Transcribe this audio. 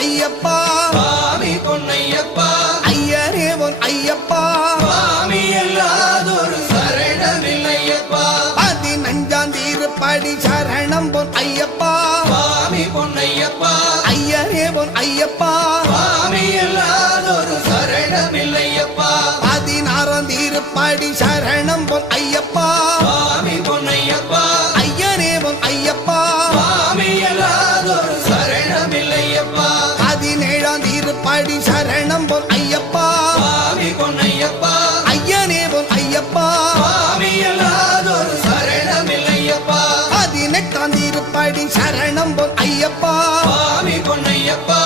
ஐயப்பா சுவாமி பொன்னையப்பா ஐயரே உன் ஐயப்பா சுவாமி எல்லாதொரு சரணமில்லையப்பா 15ஆம் திருப்படி சரணம் பொன் ஐயப்பா சுவாமி பொன்னையப்பா ஐயரே உன் ஐயப்பா சுவாமி எல்லாதொரு சரணமில்லையப்பா 16ஆம் திருப்படி சரணம் பொன் ஐயப்பா சுவாமி பொன்னையப்பா ஐயரே உன் ஐயப்பா சுவாமி எல்லாதொரு சரணமில்லையப்பா 17ஆம் திருப்படி சரணம் பொன் ஐயப்பா சுவாமி பொன்னையப்பா ஐயரே உன் ஐயப்பா சுவாமி எல்லாதொரு சரணமில்லையப்பா 18ஆம் திருப்படி சரணம் பொன் ஐயப்பா சுவாமி பொன்னையப்பா